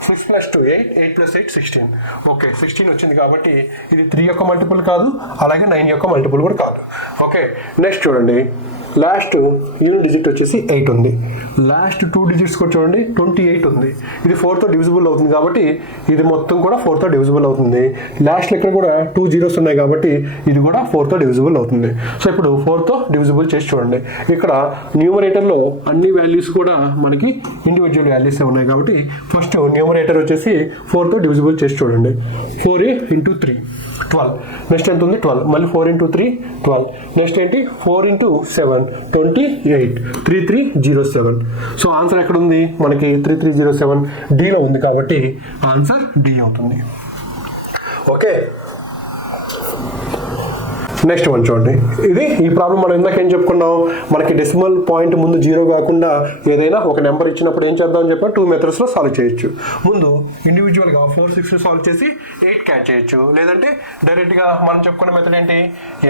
6 + 2 8, 8 + 8 16. ఓకే, 16 వచ్చింది కాబట్టి ఇది 3 యొక్క మల్టిపుల్ కాదు, అలాగే 9 యొక్క మల్టిపుల్ కూడా కాదు. ఓకే, నెక్స్ట్ చూడండి, లాస్ట్ యూనిట్ డిజిట్ వచ్చేసి 8 ఉంది. లాస్ట్ 2 డిజిట్స్ కూడా చూడండి 28 ఉంది. ఇది 4తో డివిజిబుల్ అవుతుంది కాబట్టి ఇది మొత్తం కూడా 4తో డివిజిబుల్ అవుతుంది. లాస్ట్ ఇక్కడ కూడా 2 జీరోస్ ఉన్నాయి కాబట్టి ఇది కూడా 4తో డివిజిబుల్ అవుతుంది. సో ఇప్పుడు 4తో డివిజిబుల్ చేసి చూడండి. ఇక్కడ న్యూమరేటర్లో అన్ని వాల్యూస్ కూడా మనకి ఇండివిజువల్ వాల్యూస్ ఉన్నాయి కాబట్టి ఫస్ట్ న్యూమరేటర్ వచ్చేసి 4తో డివిజిబుల్ చేసి చూడండి. 4 × 3 12. నెక్స్ట్ ఎంత ఉంది? 12. మళ్ళీ 4 × 3 12. నెక్స్ట్ ఏంటి? 4 × 7 28. 3307. సో ఆన్సర్ ఎక్కడ ఉంది? మనకి 3307 డీలో ఉంది కాబట్టి ఆన్సర్ డి అవుతుంది. ఓకే, నెక్స్ట్ వన్ చూడండి. ఈ ప్రాబ్లం మనం ఇందాక ఏం చెప్పుకున్నాం? మనకి డెసిమల్ పాయింట్ ముందు 0 కాకుండా ఏదైనా ఒక నెంబర్ ఇచ్చినప్పుడు ఏం చేద్దాం చెప్పి 2 మెథడ్స్లో సాల్వ్ చేయొచ్చు. ముందు ఇండివిజువల్గా 4 6 సాల్వ్ చేసి 8 క్యాచ్ చేయొచ్చు. లేదంటే డైరెక్ట్గా మనం చెప్పుకున్న మెథడ్ ఏంటి?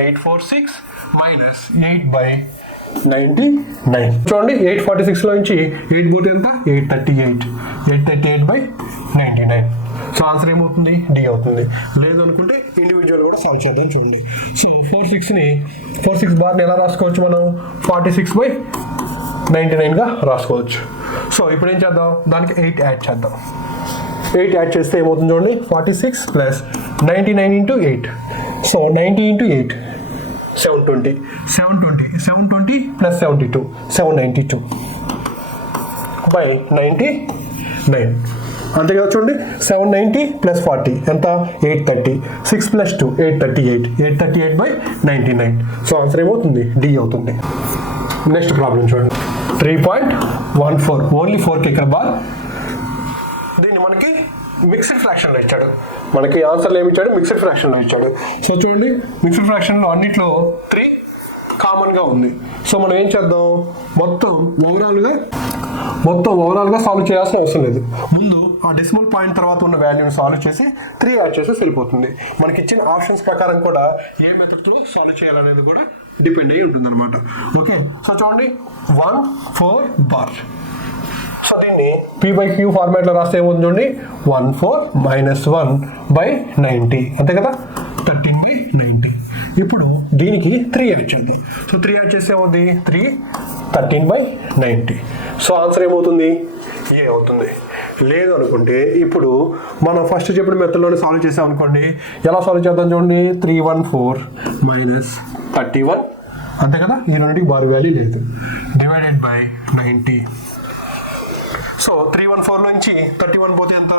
846 - 8/99. చూడండి, 846లో నుంచి 8 పోతే ఎంత? 838. 838/99. సో ఆన్సర్ ఏమవుతుంది? డి అవుతుంది. లేదు అనుకుంటే ఇండివిజువల్ కూడా సాల్వ్ చేద్దాం చూడండి. సో 46 బార్ని ఎలా రాసుకోవచ్చు మనం? 46/99గా రాసుకోవచ్చు. సో ఇప్పుడు ఏం చేద్దాం? దానికి 8 యాడ్ చేద్దాం. 8 యాడ్ చేస్తే ఏమవుతుంది చూడండి? 46 + 99 × 8. సో 90 × 8 720. 720 + 72 792/99. అంతే కదా చూడండి. 790 + 40 ఎంత? 830. 6 + 2 838. 838/99. సో ఆన్సర్ ఏమవుతుంది? డి అవుతుంది. నెక్స్ట్ ప్రాబ్లం చూడండి, 3.14. ఓన్లీ 4కి ఇక్కడ బార్. దీన్ని మనకి మిక్స్డ్ ఫ్రాక్షన్లో ఇచ్చాడు. మనకి ఆన్సర్లో ఏమి ఇచ్చాడు? మిక్స్డ్ ఫ్రాక్షన్లో ఇచ్చాడు. సో చూడండి, మిక్స్డ్ ఫ్రాక్షన్లో అన్నిట్లో 3 కామన్గా ఉంది. సో మనం ఏం చేద్దాం? మొత్తం ఓవరాల్గా సాల్వ్ చేయాల్సిన అవసరం లేదు. ముందు ఆ డెసిమల్ పాయింట్ తర్వాత ఉన్న వాల్యూని సాల్వ్ చేసి 3 యాడ్ చేసి వెళ్ళిపోతుంది. మనకి ఇచ్చిన ఆప్షన్స్ ప్రకారం కూడా ఏ మెథడ్తో సాల్వ్ చేయాలనేది కూడా డిపెండ్ అయ్యి ఉంటుంది అనమాట. ఓకే, సో చూడండి 1 4 బార్. సో దీన్ని P/Q ఫార్మాట్లో రాస్తే ఏముంది చూడండి? 14 - 1/90. అంతే కదా, 13/90. ఇప్పుడు దీనికి 3 యాడ్ చేద్దాం. సో 3 యాడ్ చేస్తే ఏమవుతుంది? 3 13/90. సో ఆన్సర్ ఏమవుతుంది? ఏ అవుతుంది. లేదు అనుకుంటే ఇప్పుడు మనం ఫస్ట్ చెప్పిన మెథడ్లోనే సాల్వ్ చేసాం అనుకోండి. ఎలా సాల్వ్ చేద్దాం చూడండి? 314 - 31. అంతే కదా, ఈ రెండింటికి బార్ వాల్యూ లేదు. /90. సో 314 నుంచి 31 పోతే ఎంత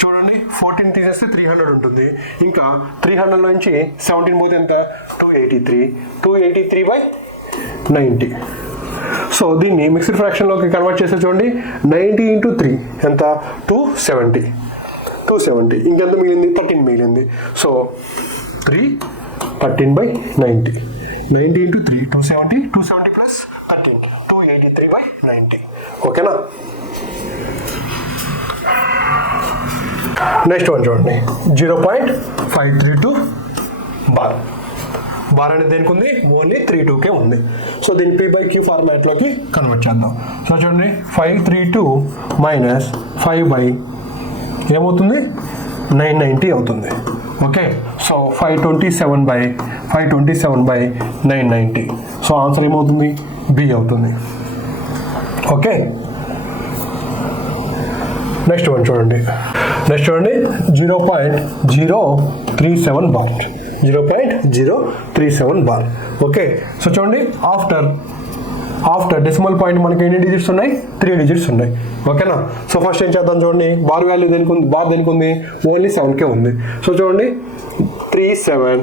చూడండి? 14 తీసేస్తే 300 ఉంటుంది. ఇంకా 300 నుంచి 17 పోతే ఎంత? 283. 283/90. సో దీన్ని మిక్స్డ్ ఫ్రాక్షన్లోకి కన్వర్ట్ చేస్తే చూడండి, 90 × 3 ఎంత? 270. ఇంకెంత మిగిలింది? 13 మిగిలింది. సో 3 13/90. 90 × 3 270. 270 + 13 283/90. ఓకేనా? నెక్స్ట్ వన్ చూడండి, 0.532 బార్. బార్ అనేది దేనికి ఉంది, ఓన్లీ 32కే ఉంది. సో దీన్ని P/Q ఫార్మాట్లోకి కన్వర్ట్ చేద్దాం. సో చూడండి 532 మైనస్ 5 ఏమవుతుంది 990 అవుతుంది. Okay, so 527/990. సో ఆన్సర్ ఏమవుతుంది, బి అవుతుంది. ఓకే, నెక్స్ట్ వన్ చూడండి. 0.037 బార్. 0.037 బార్. ఓకే, సో చూడండి ఆఫ్టర్ డెసిమల్ పాయింట్ మనకి ఎన్ని డిజిట్స్ ఉన్నాయి, 3 డిజిట్స్ ఉన్నాయి. ఓకేనా, సో ఫస్ట్ ఏం చేద్దాం చూడండి, బార్ వాల్యూ దేనికి ఉంది, బార్ దేనికి ఉంది, ఓన్లీ 7కే ఉంది. సో చూడండి 37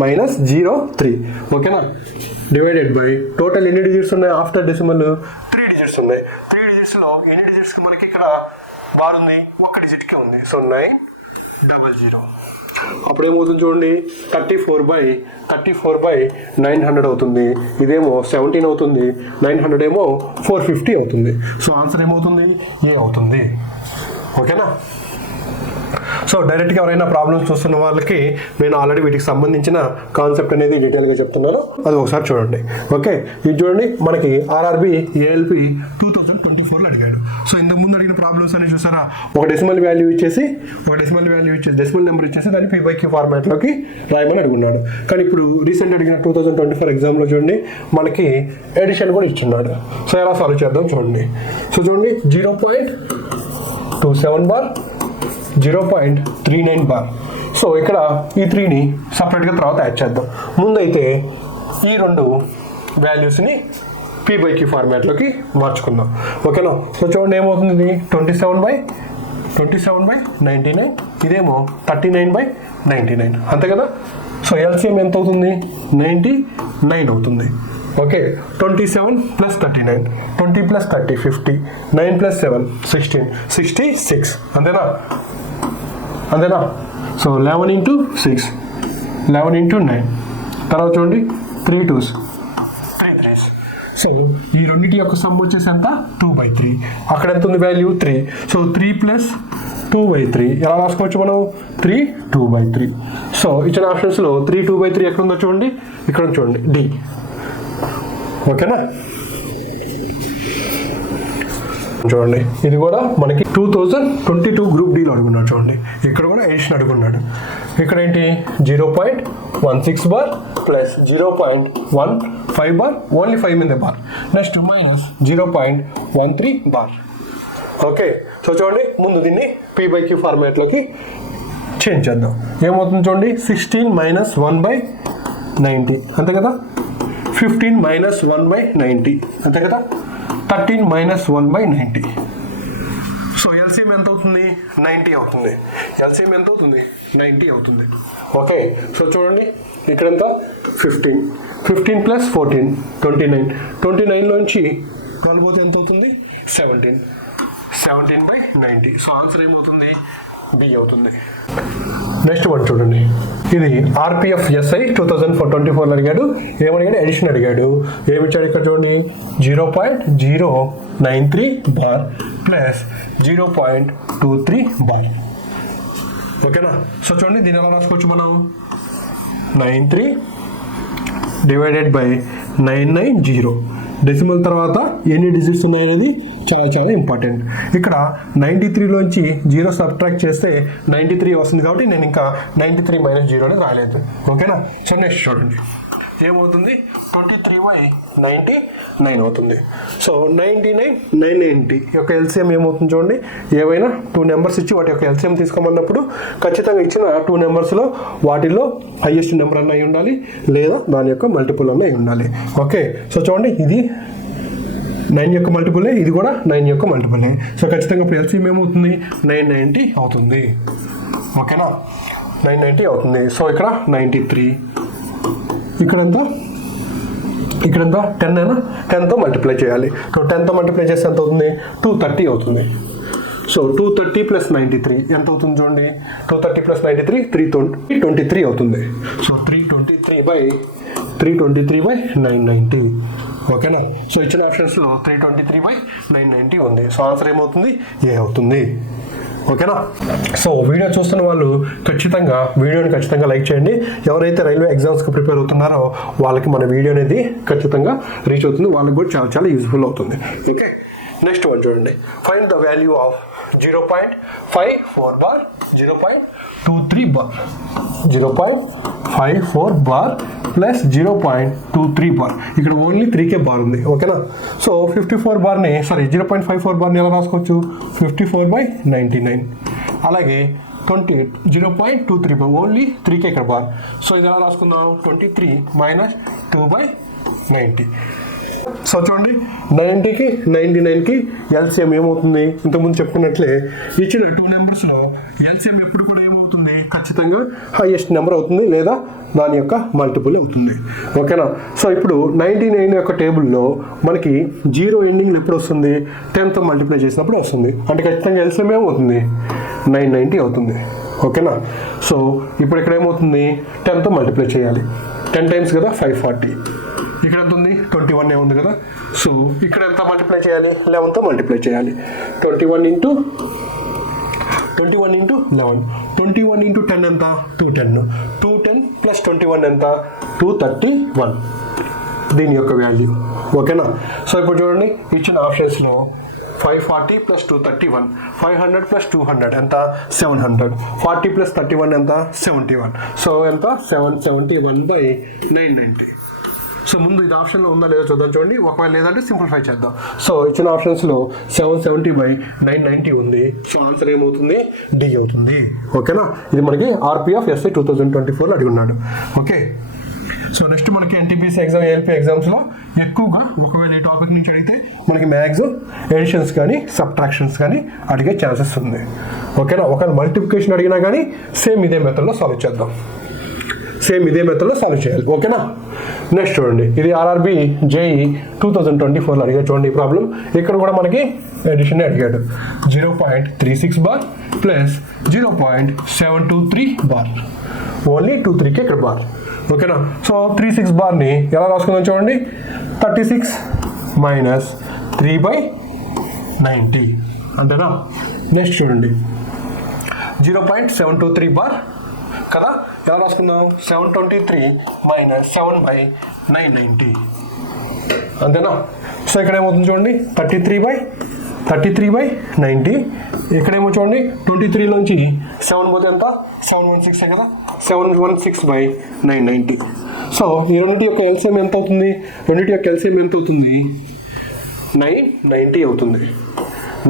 మైనస్ 03 ఓకేనా, డివైడెడ్ బై టోటల్ ఎన్ని డిజిట్స్ ఉన్నాయి, ఆఫ్టర్ డెసిమల్ 3 డిజిట్స్ ఉన్నాయి. 3 డిజిట్స్లో ఎన్ని డిజిట్స్కి మనకి ఇక్కడ బార్ ఉంది, 1 డిజిట్కే ఉంది. సో 900. అప్పుడు ఏమవుతుంది చూడండి, 34/900 అవుతుంది. ఇదేమో 17 అవుతుంది, 900 ఏమో 450 అవుతుంది. సో ఆన్సర్ ఏమవుతుంది, ఏ అవుతుంది. ఓకేనా, సో డైరెక్ట్గా ఎవరైనా ప్రాబ్లమ్స్ చూస్తున్న వాళ్ళకి నేను ఆల్రెడీ వీటికి సంబంధించిన కాన్సెప్ట్ అనేది డీటెయిల్గా చెప్తున్నాను, అది ఒకసారి చూడండి. ఓకే, ఇది చూడండి, మనకి ఆర్ఆర్బి ఏఎల్పి 2024లో అడిగాడు. సో ఇంతకు ముందు అడిగిన ప్రాబ్లమ్స్ అని చూసారా, ఒక డెసిమల్ వాల్యూ ఇచ్చేసి డెసిమల్ నెంబర్ ఇచ్చేసి దాన్ని P/Q ఫార్మాట్లోకి రాయమని అడుగున్నాడు. కానీ ఇప్పుడు రీసెంట్ అడిగిన 2024 ఎగ్జామ్లో చూడండి మనకి ఎడిషన్ కూడా ఇచ్చున్నాడు. సో ఎలా సాల్వ్ చేద్దాం చూడండి. సో చూడండి 0.27 బార్, 0.39 బార్. సో ఇక్కడ ఈ 3ని సపరేట్గా తర్వాత యాడ్ చేద్దాం. ముందైతే ఈ 2 వాల్యూస్ని P/Q ఫార్మాట్లోకి మార్చుకుందాం. ఓకేనా, సో చూడండి ఏమవుతుంది, 27/99, ఇదేమో 39/99 అంతే కదా. సో ఎల్సిఎం ఎంత అవుతుంది, 99 అవుతుంది. ఓకే, 27 + 39, 20 + 30 50, 9 + 7 16, 66 అంతేనా. సో 11 × 6, 11 × 9, తర్వాత చూడండి 3 2s 3 3s. సో ఈ రెండింటి యొక్క సమ్ వచ్చేసి ఎంత, 2/3. అక్కడ ఎంత ఉంది వాల్యూ, 3. సో 3 + 2/3 ఎలా రాసుకోవచ్చు మనం, 3 2/3. సో ఇచ్చిన ఆప్షన్స్లో 3 2/3 ఎక్కడ ఉందో చూడండి, ఇక్కడ చూడండి డి. ఓకేనా, చూడండి ఇది కూడా మనకి 2022 గ్రూప్ డీలో అడుగున్నాడు. చూడండి ఇక్కడ కూడా ఎడిషన్ అడుగున్నాడు. ఇక్కడ ఏంటి 0.16 బార్ ప్లస్ 0.15 బార్, ఓన్లీ 5 మీద bar, next minus 0.13 bar. Okay, so చూడండి ముందు దీన్ని P/Q ఫార్మాట్లోకి చేంజ్ చేద్దాం. ఏమవుతుంది చూడండి, 16 - 1/90 అంతే కదా, 15 - 1/90 అంతే కదా, 13 - 1/90. సో ఎల్సిఎం ఎంత అవుతుంది, 90 అవుతుంది. ఎల్సిఎం ఎంత అవుతుంది, 90 అవుతుంది. ఓకే, సో చూడండి ఇక్కడ ఎంత, 15 + 14 29, 29లోంచి 12 పోతే ఎంత అవుతుంది, 17/90. సో ఆన్సర్ ఏమవుతుంది, బి అవుతుంది. నెక్స్ట్ వన్ చూడండి, ఇది ఆర్పిఎఫ్ ఎస్ఐ 2024 అడిగాడు. ఏమడిగాడు, ఎడిషన్ అడిగాడు. ఏమిచ్చాడు ఇక్కడ చూడండి, 0.093 బార్ ప్లస్ 0.23 బార్. ఓకేనా, సో చూడండి దీన్ని ఎలా రాసుకోవచ్చు మనం, 93 / 990. డెసిమల్ తర్వాత ఎన్ని డిజిట్స్ ఉన్నాయనేది చాలా ఇంపార్టెంట్. ఇక్కడ 93లోంచి 0 సబ్ట్రాక్ట్ చేస్తే 93 వస్తుంది, కాబట్టి నేను ఇంకా 93 - 0 అని రాలేదు. ఓకేనా, సో నెక్స్ట్ చూడండి ఏమవుతుంది, 23/99 అవుతుంది. సో 99 990 యొక్క ఎల్సిఎం ఏమవుతుంది చూడండి, ఏవైనా 2 నెంబర్స్ ఇచ్చి వాటి యొక్క ఎల్సిఎం తీసుకోమన్నప్పుడు ఖచ్చితంగా ఇచ్చిన 2 నెంబర్స్లో వాటిల్లో హైయెస్ట్ నెంబర్ అన్న అయి ఉండాలి, లేదా దాని యొక్క మల్టిపుల్ అన్న అయి ఉండాలి. ఓకే, సో చూడండి ఇది 9 యొక్క మల్టిపులే, ఇది కూడా 9 యొక్క మల్టిపులే. సో ఖచ్చితంగా ఇప్పుడు ఎల్సిఎం ఏమవుతుంది, 990 అవుతుంది. ఓకేనా, 990 అవుతుంది. సో ఇక్కడ 93, ఇక్కడంతా 10 అయినా 10తో మల్టిప్లై చేయాలి. సో 10తో మల్టిప్లై చేస్తే ఎంత అవుతుంది, 230 అవుతుంది. సో 230 + 93 ఎంత అవుతుంది చూడండి, 230 + 93 323 అవుతుంది. సో 323/990. ఓకేనా, సో ఇచ్చిన ఆప్షన్స్లో 323/990 ఉంది. సో ఆన్సర్ ఏమవుతుంది, ఏ అవుతుంది. ఓకేనా. సో వీడియో చూస్తున్న వాళ్ళు వీడియోని ఖచ్చితంగా లైక్ చేయండి. ఎవరైతే రైల్వే ఎగ్జామ్స్కి ప్రిపేర్ అవుతున్నారో వాళ్ళకి మన వీడియో అనేది ఖచ్చితంగా రీచ్ అవుతుంది, వాళ్ళకి కూడా చాలా చాలా యూజ్ఫుల్ అవుతుంది. ఓకే, నెక్స్ట్ వన్ చూడండి. Find the value of 0.54 bar 0.23 bar 0.54 bar plus 0.23 bar. ఇక్కడ ఓన్లీ 3K బార్ ఉంది. ఓకేనా. సో 54 బార్ని 0.54 బార్ని ఎలా రాసుకోవచ్చు? 54/99. అలాగే 0.23 బార్ ఓన్లీ 3K ఇక్కడ బార్. సో ఇది ఎలా రాసుకుందాం? 23 - 2/90. సో చూడండి, 90కి 99కి ఎల్సిఎం ఏమవుతుంది? ఇంతకుముందు చెప్పుకున్నట్లే ఇచ్చిన 2 నెంబర్స్లో ఎల్సిఎం ఎప్పుడు కూడా ఏమవుతుంది? ఖచ్చితంగా హైయెస్ట్ నెంబర్ అవుతుంది లేదా దాని యొక్క మల్టిపుల్ అవుతుంది. ఓకేనా. సో ఇప్పుడు 99 యొక్క టేబుల్లో మనకి 0 ఎండింగ్లు ఎప్పుడు వస్తుంది? 10తో మల్టిప్లై చేసినప్పుడు వస్తుంది. అంటే ఖచ్చితంగా ఎల్సిఎం ఏమవుతుంది? 990 అవుతుంది. ఓకేనా. సో ఇప్పుడు ఇక్కడ ఏమవుతుంది? 10తో మల్టిప్లై చేయాలి. 10 టైమ్స్ కదా 540. ఇక్కడ ఎంత ఉంది? 21 ఉంది కదా. సో ఇక్కడ ఎంత మల్టిప్లై చేయాలి? 11తో మల్టిప్లై చేయాలి. 21 × 11. 21 × 10 ఎంత? 210. 210 + 21 ఎంత? 231 దీని యొక్క వాల్యూ. ఓకేనా. సో ఇప్పుడు చూడండి, ఇచ్చిన ఆప్షన్స్లో 540 + 231, 500 + 200 ఎంత? 700. 40 + 31 ఎంత? 71. సో ఎంత? 771/990. సో ముందు ఇది ఆప్షన్లో ఉందా లేదా చూద్దాం. చూడండి, ఒకవేళ లేదంటే సింప్లిఫై చేద్దాం. సో ఇచ్చిన ఆప్షన్స్లో 770/990 ఉంది. సో ఆన్సర్ ఏమవుతుంది? డి అవుతుంది. ఓకేనా. ఇది మనకి ఆర్పిఎఫ్ ఎస్ఐ 2024లో అడుగున్నాడు. ఓకే. సో నెక్స్ట్ మనకి ఎన్టీపీసీ ఎగ్జామ్, ఏఎల్పీ ఎగ్జామ్స్లో ఎక్కువగా ఒకవేళ ఈ టాపిక్ నుంచి అడిగితే మనకి మ్యాక్సిమం ఎడిషన్స్ కానీ సబ్ట్రాక్షన్స్ కానీ అడిగే ఛాన్సెస్ ఉంది. ఓకేనా. ఒకవేళ మల్టిప్లికేషన్ అడిగినా కానీ సేమ్ ఇదే మెథడ్లో సాల్వ్ చేద్దాం. చేయాలి. ఓకేనా. నెక్స్ట్ చూడండి, ఇది ఆర్ఆర్బి జేఈ 2024లో అడిగాడు. చూడండి ఈ ప్రాబ్లం. ఇక్కడ కూడా మనకి ఎడిషన్ అడిగాడు. 0.36 bar plus 0.723 bar. Only 23K ఇక్కడ బార్. ఓకేనా. సో 36 బార్ని ఎలా రాసుకుందాం? చూడండి, 36 - 3/90 అంతేనా. నెక్స్ట్ చూడండి, 0.723 బార్ కదా. ఎలా రాసుకుందాం? 723 - 7/990 అంతేనా. సో ఇక్కడ ఏమవుతుంది? చూడండి, 33/90. ఇక్కడేమో చూడండి, 23లోంచి 7 పోతే ఎంత? 716 కదా. 716/990. సో ఈ రెండింటి యొక్క ఎల్సిఎం ఎంత అవుతుంది? 990 అవుతుంది.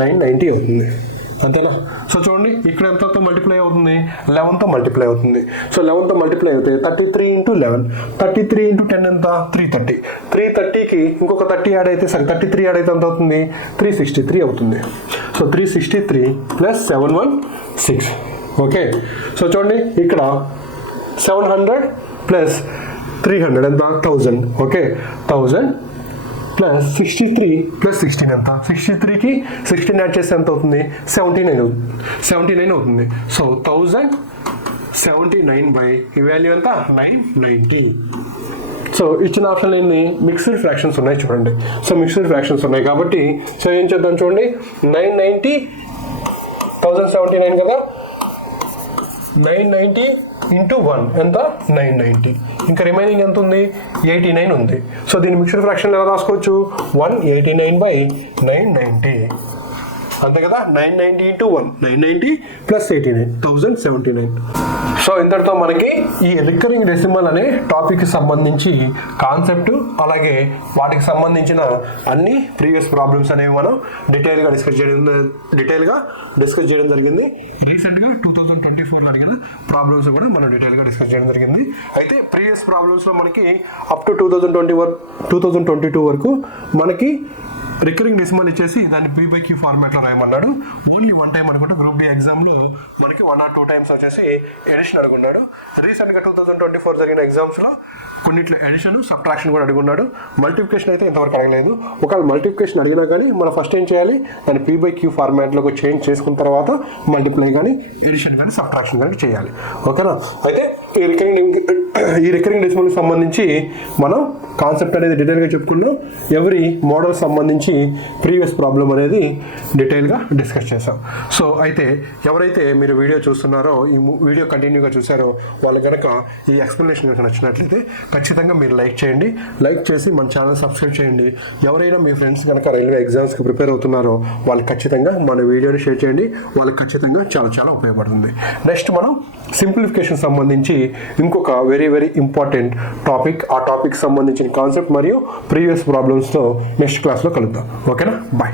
990 అవుతుంది అంతేనా. సో చూడండి, ఇక్కడ ఎంతతో మల్టిప్లై అవుతుంది? 11తో మల్టిప్లై అవుతుంది. సో 11తో మల్టిప్లై అవుతాయి. 33 × 11. 33 × 10 ఎంత? 330. 330కి ఇంకొక 30 యాడ్ అయితే 33 యాడ్ అయితే ఎంత అవుతుంది? 363 అవుతుంది. సో 363 + 716. ఓకే. సో చూడండి, ఇక్కడ 700 + 300 ఎంత? 1000. ఓకే, 1000 + 63 + 16 ఎంత? 63కి 16 యాడ్ చేస్తే ఎంత అవుతుంది? 79 అవుతుంది. సో 1079 ఈ వాల్యూ ఎంత? 990. సో ఇచ్చిన ఆప్షన్ ఏంటి? మిక్స్డ్ ఫ్రాక్షన్స్ ఉన్నాయి చూడండి. సో మిక్స్డ్ ఫ్రాక్షన్స్ ఉన్నాయి కాబట్టి సో ఏం చేద్దాం? చూడండి, 990 1079 కదా. 990 × 1 ఎంత? 990. ఇంకా రిమైనింగ్ ఎంత ఉంది? 89 ఉంది. సో దీన్ని మిక్స్డ్ ఫ్రాక్షన్ ఎలా రాసుకోవచ్చు? 189/990 అంతే కదా. 990 × 1 990 + 89 1079. సో ఇంతటితో మనకి ఈ రికరింగ్ డెసిమల్ అనే టాపిక్ సంబంధించి కాన్సెప్ట్ అలాగే వాటికి సంబంధించిన అన్ని ప్రీవియస్ ప్రాబ్లమ్స్ అనేవి మనం డీటెయిల్గా డిస్కస్ చేయడం జరిగింది. రీసెంట్గా 2024లో అడిగిన ప్రాబ్లమ్స్ కూడా మనం డీటెయిల్గా డిస్కస్ చేయడం జరిగింది. అయితే ప్రీవియస్ ప్రాబ్లమ్స్లో మనకి అప్ టు 2022 వరకు మనకి రికరింగ్ డెసిమల్ ఇచ్చేసి దాన్ని P/Q ఫార్మాట్లో రాయమన్నాడు. ఓన్లీ 1 టైం అనుకుంటా గ్రూప్ డి ఎగ్జామ్లో మనకి 1 or 2 టైమ్స్ వచ్చేసి ఎడిషన్ అడుగున్నాడు. రీసెంట్గా 2024 జరిగిన ఎగ్జామ్స్లో కొన్నిట్లో ఎడిషన్ సబ్ట్రాక్షన్ కూడా అడుగున్నాడు. మల్టిప్లికేషన్ అయితే ఇంతవరకు అడగలేదు. ఒకవేళ మల్టిప్లికేషన్ అడిగినా కానీ మనం ఫస్ట్ ఏం చేయాలి? దాన్ని P/Q ఫార్మాట్లోకి చేంజ్ చేసుకున్న తర్వాత మల్టిప్లై కానీ ఎడిషన్ కానీ సబ్ట్రాక్షన్ కానీ చేయాలి. ఓకేనా. అయితే ఈ రికరింగ్ ఈ రికరింగ్ డెసిమల్కి సంబంధించి మనం కాన్సెప్ట్ అనేది డీటెయిల్గా చెప్పుకున్నాం. ఎవ్రీ మోడల్ సంబంధించి ప్రీవియస్ ప్రాబ్లం అనేది డీటెయిల్గా డిస్కస్ చేసాం. సో అయితే ఎవరైతే మీరు వీడియో చూస్తున్నారో, ఈ వీడియో కంటిన్యూగా చూసారో వాళ్ళు కనుక ఈ ఎక్స్ప్లెనేషన్ కనుక నచ్చినట్లయితే ఖచ్చితంగా మీరు లైక్ చేయండి. లైక్ చేసి మన ఛానల్ సబ్స్క్రైబ్ చేయండి. ఎవరైనా మీ ఫ్రెండ్స్ కనుక రైల్వే ఎగ్జామ్స్కి ప్రిపేర్ అవుతున్నారో వాళ్ళు ఖచ్చితంగా మన వీడియోని షేర్ చేయండి. వాళ్ళకి ఖచ్చితంగా చాలా చాలా ఉపయోగపడుతుంది. నెక్స్ట్ మనం సింప్లిఫికేషన్ సంబంధించి ఇంకొక వెరీ ఇంపార్టెంట్ టాపిక్, ఆ టాపిక్ సంబంధించిన కాన్సెప్ట్ మరియు ప్రీవియస్ ప్రాబ్లమ్స్తో నెక్స్ట్ క్లాస్లో కలుద్దాం. ఓకేనా? బాయ్.